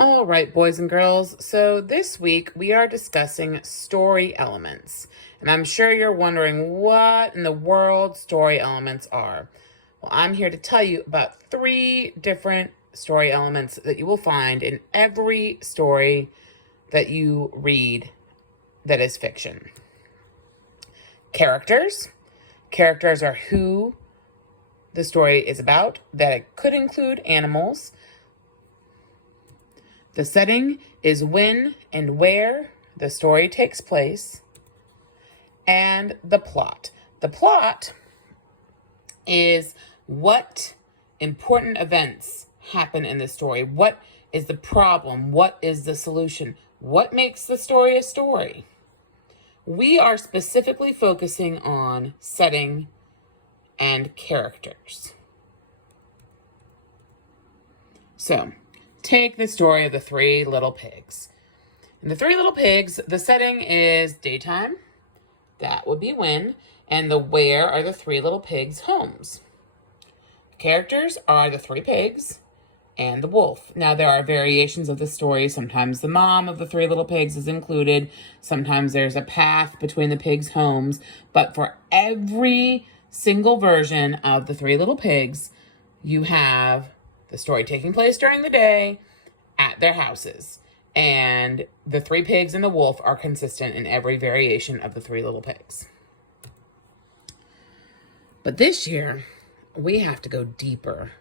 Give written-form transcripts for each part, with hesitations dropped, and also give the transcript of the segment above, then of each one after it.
All right, boys and girls. So this week we are discussing story elements. And I'm sure you're wondering what in the world story elements are. Well, I'm here to tell you about 3 different story elements that you will find in every story that you read that is fiction. Characters. Characters are who the story is about. That it could include animals. The setting is when and where the story takes place. And the plot. The plot is what important events happen in the story. What is the problem? What is the solution? What makes the story a story? We are specifically focusing on setting and characters. So, take the story of the 3 little pigs. In the 3 little pigs, the setting is daytime. That would be when. And the where are the 3 little pigs' homes. Characters are the 3 pigs and the wolf. Now, there are variations of the story. Sometimes the mom of the 3 little pigs is included. Sometimes there's a path between the pigs' homes. But for every single version of the 3 little pigs, you have the story taking place during the day at their houses. And the 3 pigs and the wolf are consistent in every variation of the 3 little pigs. But this year, we have to go deeper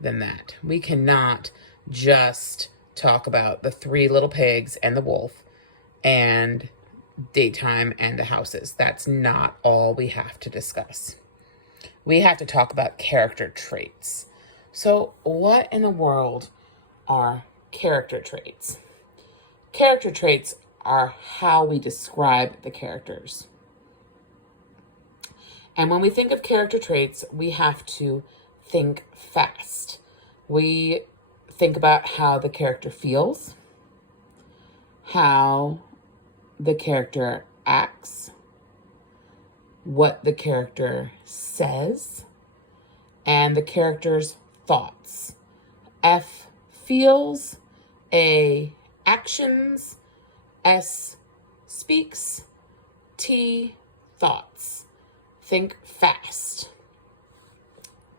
than that. We cannot just talk about the 3 little pigs and the wolf and daytime and the houses. That's not all we have to discuss. We have to talk about character traits. So what in the world are character traits? Character traits are how we describe the characters. And when we think of character traits, we have to think fast. We think about how the character feels, how the character acts, what the character says, and the character's thoughts. F, feels. A, actions. S, speaks. T, thoughts. Think fast.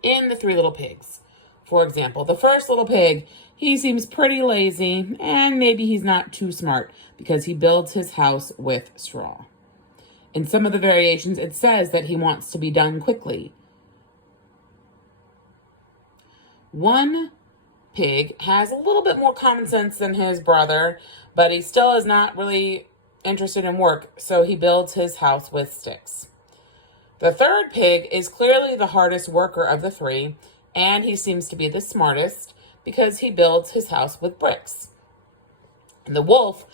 In the 3 little pigs, for example, the first little pig, he seems pretty lazy, and maybe he's not too smart because he builds his house with straw. In some of the variations, it says that he wants to be done quickly. One pig has a little bit more common sense than his brother, but he still is not really interested in work, so he builds his house with sticks. The 3rd pig is clearly the hardest worker of the 3, and he seems to be the smartest because he builds his house with bricks. And the wolf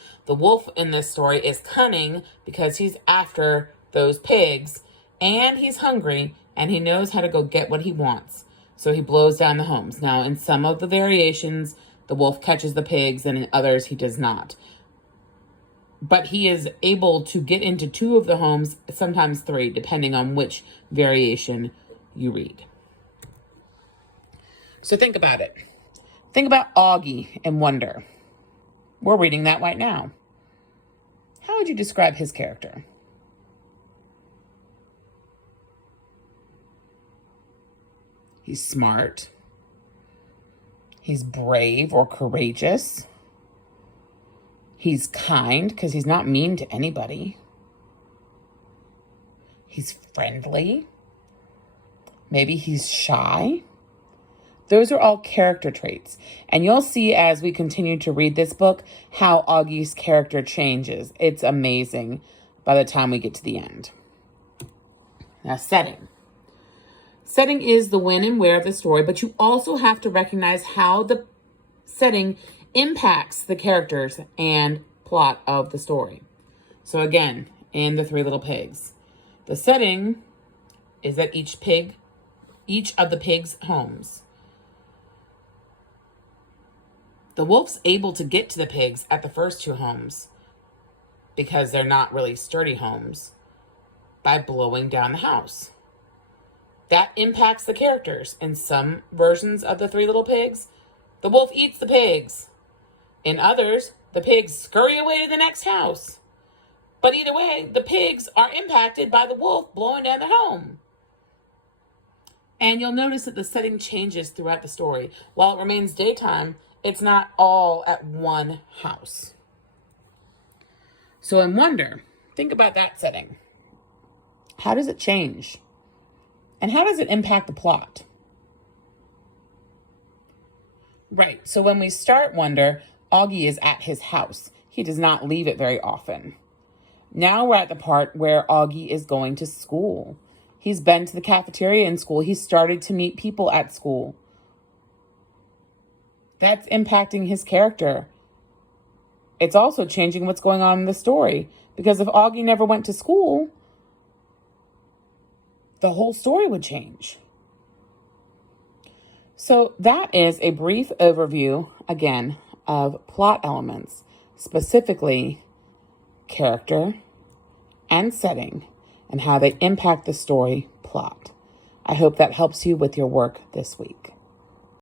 in this story is cunning because he's after those pigs, and he's hungry, and he knows how to go get what he wants. So he blows down the homes. Now, in some of the variations, the wolf catches the pigs, and in others, he does not. But he is able to get into 2 of the homes, sometimes 3, depending on which variation you read. So think about it. Think about Augie and Wonder. We're reading that right now. How would you describe his character? He's smart. He's brave or courageous. He's kind because he's not mean to anybody. He's friendly. Maybe he's shy. Those are all character traits. And you'll see as we continue to read this book how Augie's character changes. It's amazing by the time we get to the end. Now, setting. Setting is the when and where of the story, but you also have to recognize how the setting impacts the characters and plot of the story. So again, in the 3 little pigs, the setting is that each of the pigs' homes. The wolf's able to get to the pigs at the first 2 homes because they're not really sturdy homes by blowing down the house. That impacts the characters. In some versions of the 3 little pigs, the wolf eats the pigs. In others, the pigs scurry away to the next house. But either way, the pigs are impacted by the wolf blowing down their home. And you'll notice that the setting changes throughout the story. While it remains daytime, it's not all at one house. So in Wonder, think about that setting. How does it change? And how does it impact the plot? Right, so when we start Wonder, Augie is at his house. He does not leave it very often. Now we're at the part where Augie is going to school. He's been to the cafeteria in school. He's started to meet people at school. That's impacting his character. It's also changing what's going on in the story. Because if Augie never went to school, the whole story would change. So that is a brief overview, again, of plot elements, specifically character and setting, and how they impact the story plot. I hope that helps you with your work this week.